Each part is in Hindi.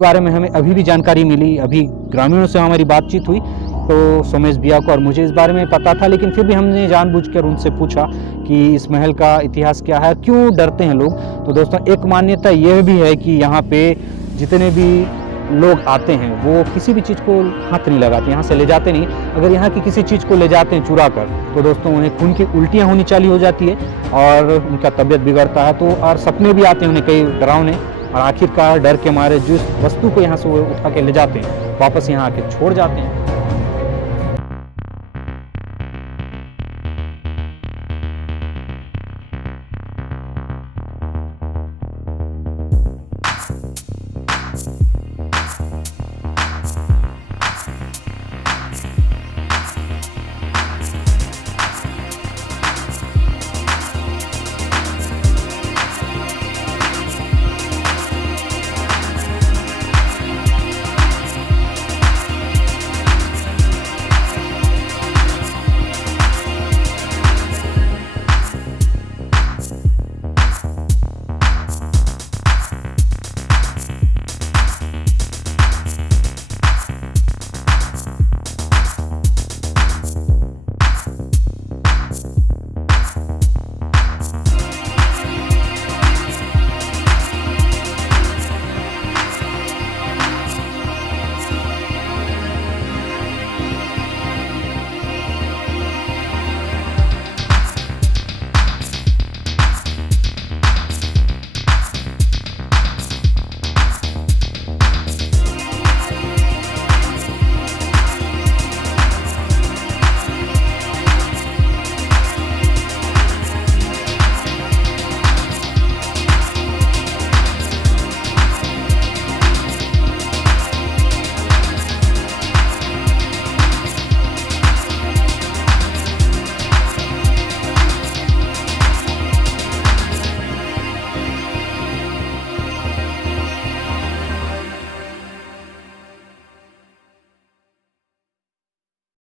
बारे में हमें अभी भी जानकारी मिली, अभी ग्रामीणों से हमारी बातचीत हुई तो सोमेश भैया को और मुझे इस बारे में पता था, लेकिन फिर भी हमने जानबूझकर उनसे पूछा कि इस महल का इतिहास क्या है, क्यों डरते हैं लोग। तो दोस्तों एक मान्यता यह भी है कि यहाँ पे जितने भी लोग आते हैं वो किसी भी चीज़ को हाथ नहीं लगाते, यहाँ से ले जाते नहीं। अगर यहाँ की किसी चीज़ को ले जाते हैं चुरा कर तो दोस्तों उन्हें खून की उल्टियाँ होनी चालू हो जाती है और उनका तबीयत बिगड़ता है। तो और सपने भी आते हैं उन्हें कई डरावने, और आखिरकार डर के मारे जिस वस्तु को यहाँ से वो उठा के ले जाते हैं वापस यहाँ आके छोड़ जाते हैं।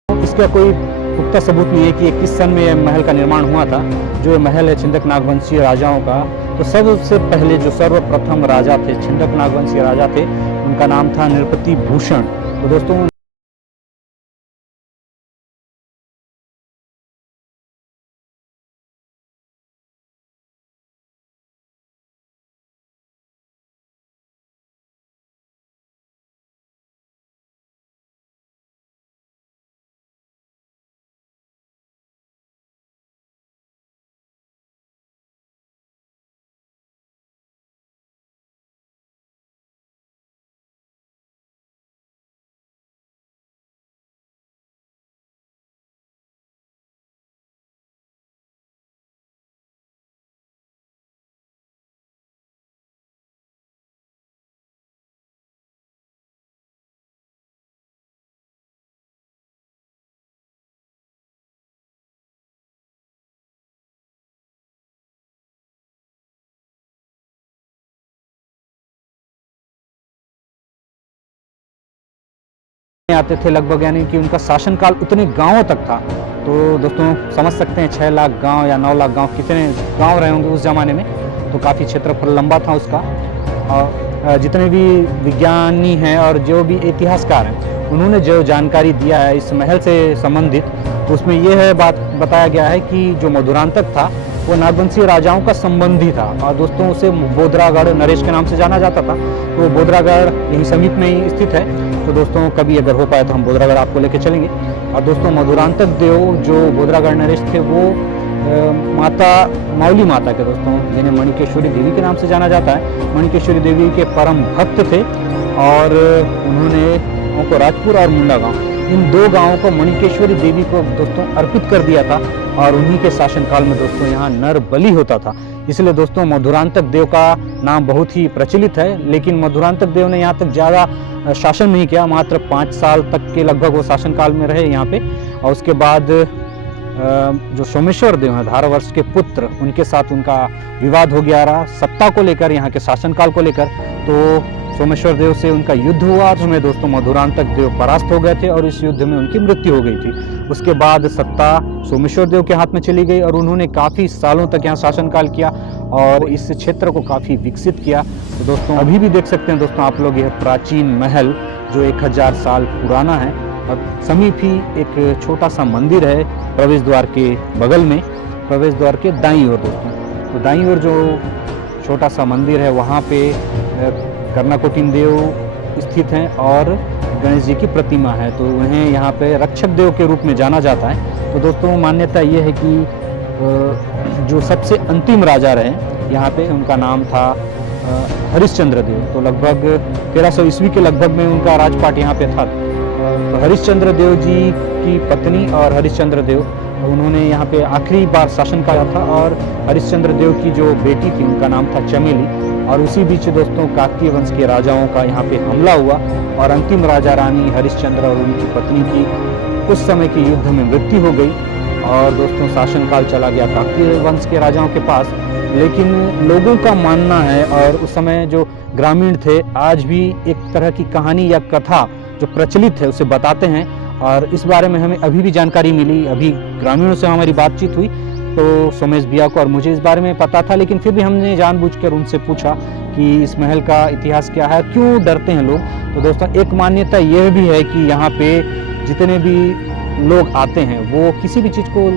इसका कोई पुख्ता सबूत नहीं है कि ये किस सन में यह महल का निर्माण हुआ था। जो महल है छिंदक नागवंशीय राजाओं का, तो सबसे पहले जो सर्वप्रथम राजा थे, छिंदक नागवंशीय राजा थे, उनका नाम था नृपति भूषण। तो दोस्तों आते थे लगभग, यानी कि उनका शासनकाल उतने गांवों तक था। तो दोस्तों समझ सकते हैं 6 लाख गांव या 9 लाख गांव, कितने गांव रहे होंगे उस ज़माने में। तो काफ़ी क्षेत्रफल लंबा था उसका। और जितने भी विज्ञानी हैं और जो भी इतिहासकार हैं, उन्होंने जो जानकारी दिया है इस महल से संबंधित, तो उसमें यह है बात बताया गया है कि जो मधुरांतक था वो नागवंशीय राजाओं का संबंधी था। और दोस्तों उसे बोदरागढ़ नरेश के नाम से जाना जाता था। तो बोदरागढ़ यहीं समीप में ही स्थित है। तो दोस्तों कभी अगर हो पाए तो हम बोदरागढ़ आपको लेके चलेंगे। और दोस्तों मधुरांतक देव जो बोदरागढ़ नरेश थे वो माता मावली माता के, दोस्तों जिन्हें मणिकेश्वरी देवी के नाम से जाना जाता है, मणिकेश्वरी देवी के परम भक्त थे। और उन्होंने को राजपुर और मुंडा गांव, इन 2 गांवों को मणिकेश्वरी देवी को दोस्तों अर्पित कर दिया था। और उन्हीं के शासनकाल में दोस्तों यहाँ नर बलि होता था। इसलिए दोस्तों मधुरांतक देव का नाम बहुत ही प्रचलित है। लेकिन मधुरांतक देव ने यहाँ तक ज़्यादा शासन नहीं किया, मात्र 5 साल तक के लगभग वो शासनकाल में रहे यहाँ पे। और उसके बाद जो सोमेश्वर देव हैं धारावर्ष के पुत्र, उनके साथ उनका विवाद हो गया रहा सत्ता को लेकर, यहाँ के शासनकाल को लेकर। तो सोमेश्वर देव से उनका युद्ध हुआ, उसमें दोस्तों मधुरांतक देव परास्त हो गए थे और इस युद्ध में उनकी मृत्यु हो गई थी। उसके बाद सत्ता सोमेश्वर देव के हाथ में चली गई और उन्होंने काफ़ी सालों तक यहाँ शासनकाल किया और इस क्षेत्र को काफ़ी विकसित किया। तो दोस्तों अभी भी देख सकते हैं दोस्तों आप लोग, यह प्राचीन महल जो 1000 साल पुराना है और समीप ही एक छोटा सा मंदिर है प्रवेश द्वार के बगल में, प्रवेश द्वार के दाईं ओर दोस्तों। तो दाईं ओर जो छोटा सा मंदिर है वहाँ पे कर्णाकोटिन देव स्थित हैं और गणेश जी की प्रतिमा है। तो उन्हें यहाँ पे रक्षक देव के रूप में जाना जाता है। तो दोस्तों मान्यता ये है कि जो सबसे अंतिम राजा रहे यहाँ पे, उनका नाम था हरिश्चंद्र देव। तो लगभग 1300 ईस्वी के लगभग में उनका राजपाट यहाँ पे था। तो हरिश्चंद्र देव जी की पत्नी और हरिश्चंद्र देव, उन्होंने यहाँ पे आखिरी बार शासन किया था और हरिश्चंद्र देव की जो बेटी थी उनका नाम था चमेली। और उसी बीच दोस्तों काकतीय वंश के राजाओं का यहाँ पे हमला हुआ और अंतिम राजा रानी हरिश्चंद्र और उनकी पत्नी की उस समय के युद्ध में मृत्यु हो गई और दोस्तों शासनकाल चला गया काकतीय वंश के राजाओं के पास। लेकिन लोगों का मानना है और उस समय जो ग्रामीण थे आज भी एक तरह की कहानी या कथा जो प्रचलित है उसे बताते हैं और इस बारे में हमें अभी भी जानकारी मिली। अभी ग्रामीणों से हमारी बातचीत हुई तो सोमेश भैया को और मुझे इस बारे में पता था, लेकिन फिर भी हमने जानबूझकर उनसे पूछा कि इस महल का इतिहास क्या है, क्यों डरते हैं लोग। तो दोस्तों एक मान्यता यह भी है कि यहाँ पे जितने भी लोग आते हैं वो किसी भी चीज़ को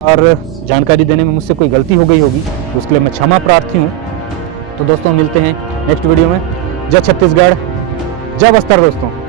और जानकारी देने में मुझसे कोई गलती हो गई होगी तो उसके लिए मैं क्षमा प्रार्थी हूँ। तो दोस्तों मिलते हैं नेक्स्ट वीडियो में। जय छत्तीसगढ़, जय बस्तर दोस्तों।